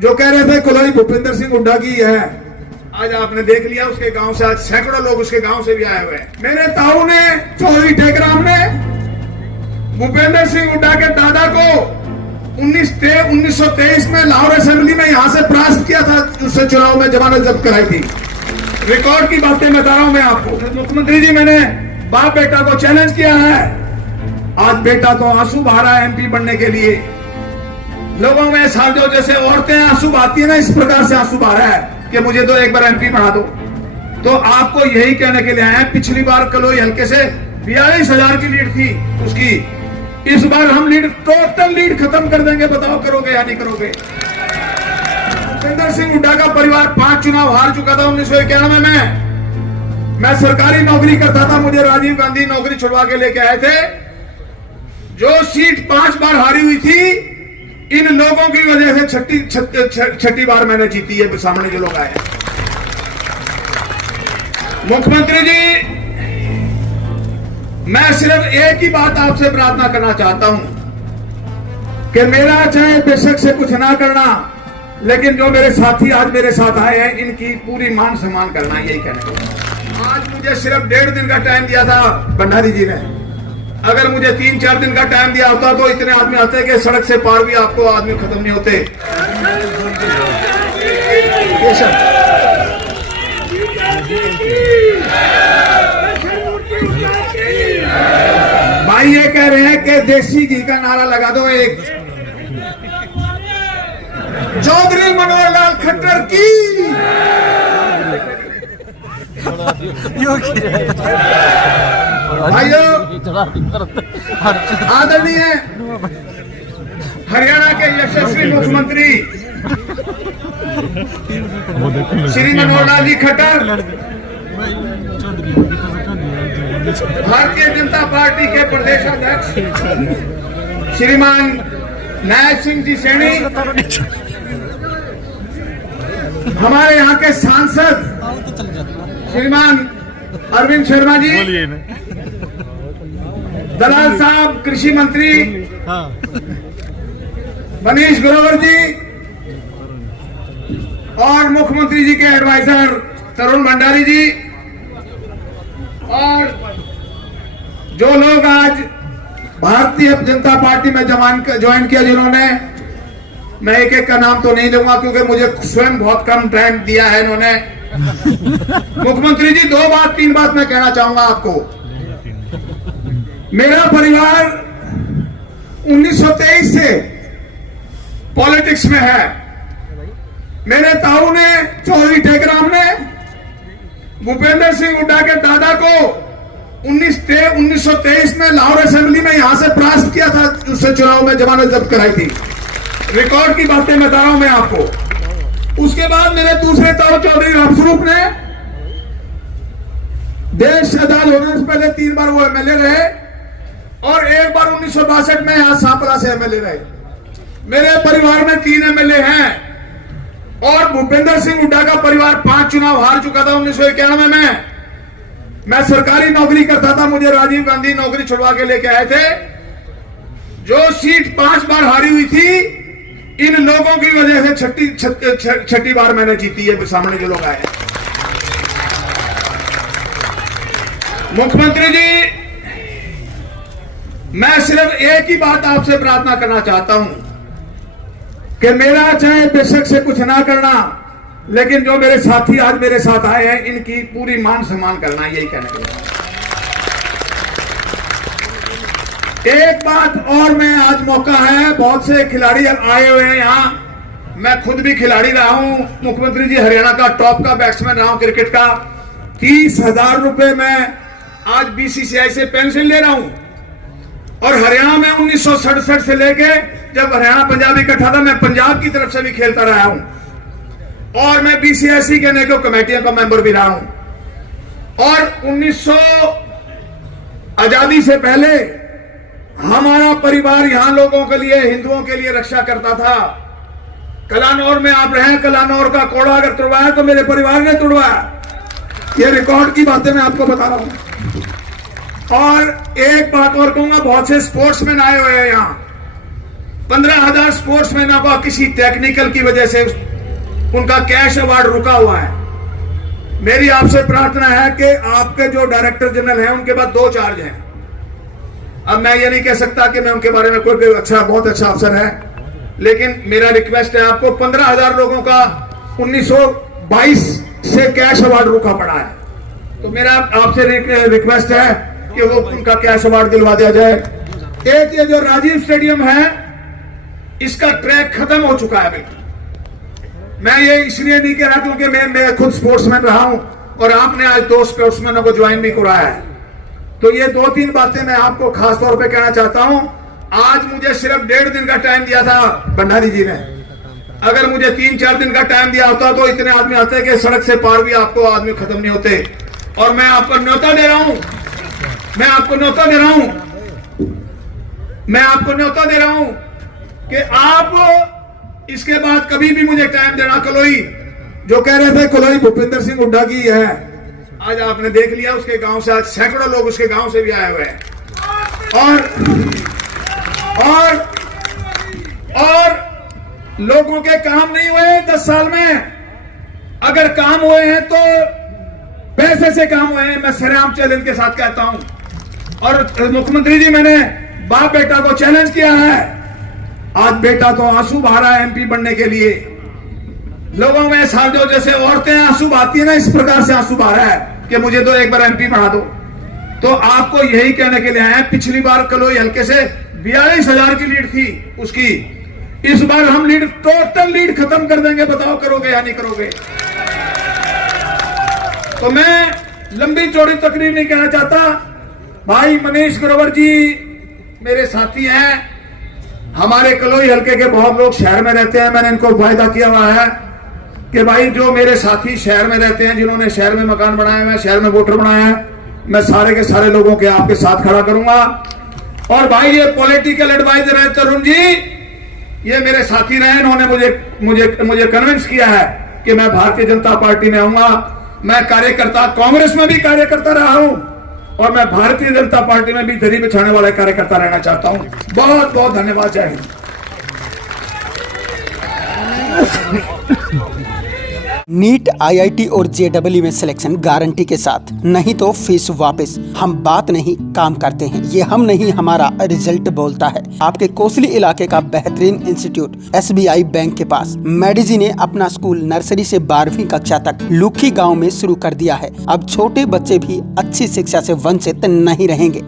जो कह रहे थे कोलोई भूपेंद्र सिंह हुड्डा की है, आज आपने देख लिया उसके गांव से, आज सैकड़ों लोग उसके गांव से भी आए हुए हैं। मेरे ताऊ ने, चौधरी टेकराम ने भूपेंद्र सिंह हुड्डा के दादा को 1923 में लाहौर असेंबली में यहां से परास्त किया था, उससे चुनाव में जमानत जब्त कराई थी। रिकॉर्ड की बातें बता रहा हूं मैं आपको। मुख्यमंत्री जी, मैंने बाप बेटा को चैलेंज किया है, आज बेटा तो आंसू बहा रहा है एमपी बनने के लिए। लोगों में जो जैसे औरतें आंसू बहाती है ना, इस प्रकार से आंसू बहा रहा है कि मुझे तो एक बार एमपी बना दो। तो आपको यही कहने के लिए आए हैं, पिछली बार कलोई हल्के से 42,000 की लीड थी उसकी, इस बार हम लीड, टोटल लीड खत्म कर देंगे। बताओ करोगे या नहीं करोगे? भूपेंद्र सिंह हुड्डा का परिवार 5 चुनाव हार चुका था 1991 में। मैं सरकारी नौकरी करता था, मुझे राजीव गांधी नौकरी छुड़वा के लेके आए थे। जो सीट 5 बार हारी हुई थी, इन लोगों की वजह से छठी बार मैंने जीती है। सामने जो लोग आए हैं, मुख्यमंत्री जी, मैं सिर्फ एक ही बात आपसे प्रार्थना करना चाहता हूं कि मेरा चाहे बेशक से कुछ ना करना, लेकिन जो मेरे साथी आज मेरे साथ आए हैं, इनकी पूरी मान सम्मान करना, यही कहने को। आज मुझे सिर्फ 1.5 दिन का टाइम दिया था भंडारी जी ने। अगर मुझे 3-4 दिन का टाइम दिया होता तो इतने आदमी आते कि सड़क से पार भी आपको आदमी खत्म नहीं होते। भाई ये कह रहे हैं कि देसी घी का नारा लगा दो एक। चौधरी मनोहर लाल खट्टर की भाइयों, आदरणीय हरियाणा के यशस्वी मुख्यमंत्री श्री मनोहर लाल जी खट्टर, भारतीय जनता पार्टी के प्रदेश अध्यक्ष श्रीमान नायक सिंह जी सैनी, हमारे यहाँ के सांसद श्रीमान अरविंद शर्मा जी, दलाल साहब कृषि मंत्री मनीष ग्रोवर जी, और मुख्यमंत्री जी के एडवाइजर तरुण भंडारी जी, और जो लोग आज भारतीय जनता पार्टी में ज्वाइन किया जिन्होंने, मैं एक एक का नाम तो नहीं लूंगा क्योंकि मुझे स्वयं बहुत कम टाइम दिया है इन्होंने। मुख्यमंत्री जी, 2 बात 3 बात मैं कहना चाहूंगा आपको। मेरा परिवार 1923 से पॉलिटिक्स में है। मेरे ताऊ ने, चौधरी टेकराम ने भूपेंद्र सिंह हुड्डा के दादा को 1923 में लाहौर असेंबली में यहां से परास्त किया था, उससे चुनाव में जमानत जब्त कराई थी। रिकॉर्ड की बातें बता रहा हूं मैं आपको। उसके बाद मेरे दूसरे ताऊ चौधरी रामस्वरूप ने, देश आजाद होने से पहले 3 बार वो एमएलए रहे और एक बार 1962 में यहां सांपला से एमएलए रहे। मेरे परिवार में 3 एमएलए हैं और भूपेंद्र सिंह हुड्डा का परिवार 5 चुनाव हार चुका था 1991 में। मैं सरकारी नौकरी करता था, मुझे राजीव गांधी नौकरी छुड़वा के लेके आए थे। जो सीट 5 बार हारी हुई थी, इन लोगों की वजह से छठी बार मैंने जीती है। सामने जो लोग आए हैं, मुख्यमंत्री जी, मैं सिर्फ एक ही बात आपसे प्रार्थना करना चाहता हूं कि मेरा चाहे बेशक से कुछ ना करना, लेकिन जो मेरे साथी आज मेरे साथ आए हैं, इनकी पूरी मान सम्मान करना, यही कहने के लिए। एक बात और, मैं आज मौका है, बहुत से खिलाड़ी आए हुए हैं यहाँ, मैं खुद भी खिलाड़ी रहा हूं। मुख्यमंत्री जी, हरियाणा का टॉप का बैट्समैन रहा हूं क्रिकेट का। 30,000 रुपए में आज बीसीसीआई से पेंशन ले रहा हूं। और हरियाणा में 1967 से लेके जब हरियाणा पंजाब इकट्ठा था, मैं पंजाब की तरफ से भी खेलता रहा हूं और मैं बीसीएससी के नेको कमेटियों का मेंबर भी रहा हूं। और 1900 आजादी से पहले हमारा परिवार यहां लोगों के लिए, हिंदुओं के लिए रक्षा करता था। कलानौर में आप रहे, कलानौर का कोड़ा अगर तोड़वाया तो मेरे परिवार ने तोड़वाया। ये रिकॉर्ड की बातें मैं आपको बता रहा हूं। और एक बात और कहूंगा, बहुत से स्पोर्ट्समैन आए हुए हैं यहाँ, 15,000 स्पोर्ट्समैनों का किसी टेक्निकल की वजह से उनका कैश अवार्ड रुका हुआ है। मेरी आपसे प्रार्थना है कि आपके जो डायरेक्टर जनरल हैं उनके पास 2 चार्ज हैं। अब मैं ये नहीं कह सकता कि मैं उनके बारे में कोई बहुत अच्छा अफसर है, लेकिन मेरा रिक्वेस्ट है आपको, 15,000 लोगों का 1922 से कैश अवार्ड रुका पड़ा है, तो मेरा आपसे रिक्वेस्ट है कि वो उनका कैश अवार्ड दिलवा दिया जाए। एक ये जो राजीव स्टेडियम है, इसका ट्रैक खत्म हो चुका है। बिल्कुल मैं ये इसलिए नहीं कह रहा क्योंकि मैं खुद स्पोर्ट्समैन रहा हूं और आपने आज 2 स्पोर्ट्समैनों को ज्वाइन भी कराया है। तो ये 2-3 बातें मैं आपको खास तौर पे कहना चाहता हूं। आज मुझे सिर्फ 1.5 दिन का टाइम दिया था भंडारी जी ने। अगर मुझे 3-4 दिन का टाइम दिया होता तो इतने आदमी आते कि सड़क से पार भी आपको आदमी खत्म नहीं होते। और मैं आपको न्योता दे रहा हूं, मैं आपको न्योता दे रहा हूं, मैं आपको न्योता दे रहा हूं कि आप इसके बाद कभी भी मुझे टाइम देना। कलोई जो कह रहे थे कलोई भूपिंदर सिंह हुड्डा की है, आज आपने देख लिया उसके गांव से, आज सैकड़ों लोग उसके गांव से भी आए हुए हैं। और लोगों के काम नहीं हुए 10 साल में। अगर काम हुए हैं तो पैसे से काम हुए हैं, मैं सरेआम चैलेंज के साथ कहता हूं। और मुख्यमंत्री जी, मैंने बाप बेटा को चैलेंज किया है। आज बेटा तो आंसू बहा रहा है एमपी बनने के लिए। लोगों में जो जैसे औरतें आंसू बहाती है ना, इस प्रकार से आंसू बहा रहा है कि मुझे तो एक बार एमपी बना दो। तो आपको यही कहने के लिए आए हैं। पिछली बार कलोई हल्के से 42,000 की लीड थी उसकी, इस बार हम लीड, टोटल लीड खत्म कर देंगे। बताओ करोगे या नहीं करोगे? तो मैं लंबी चौड़ी तकरीर नहीं कहना चाहता। भाई मनीष ग्रोवर जी मेरे साथी हैं, हमारे कलोई हल्के के बहुत लोग शहर में रहते हैं। मैंने इनको वायदा किया हुआ है कि भाई जो मेरे साथी शहर में रहते हैं, जिन्होंने शहर में मकान बनाया है, शहर में वोटर बनाया है, मैं सारे के सारे लोगों के आपके साथ खड़ा करूंगा। और भाई ये पॉलिटिकल एडवाइजर है तरुण जी, ये मेरे साथी रहे, इन्होंने मुझे कन्विंस किया है कि मैं भारतीय जनता पार्टी में आऊंगा। मैं कार्यकर्ता, कांग्रेस में भी कार्यकर्ता रहा हूं और मैं भारतीय जनता पार्टी में भी दरी बिछाने वाला कार्यकर्ता रहना चाहता हूं। बहुत बहुत धन्यवाद। जय हिंद। नीट, आईआईटी और जेईई में सिलेक्शन गारंटी के साथ, नहीं तो फीस वापस। हम बात नहीं काम करते हैं, ये हम नहीं हमारा रिजल्ट बोलता है। आपके कोसली इलाके का बेहतरीन इंस्टीट्यूट एसबीआई बैंक के पास। मेडिजी ने अपना स्कूल नर्सरी से 12वीं कक्षा तक लुखी गांव में शुरू कर दिया है। अब छोटे बच्चे भी अच्छी शिक्षा से वंचित नहीं रहेंगे।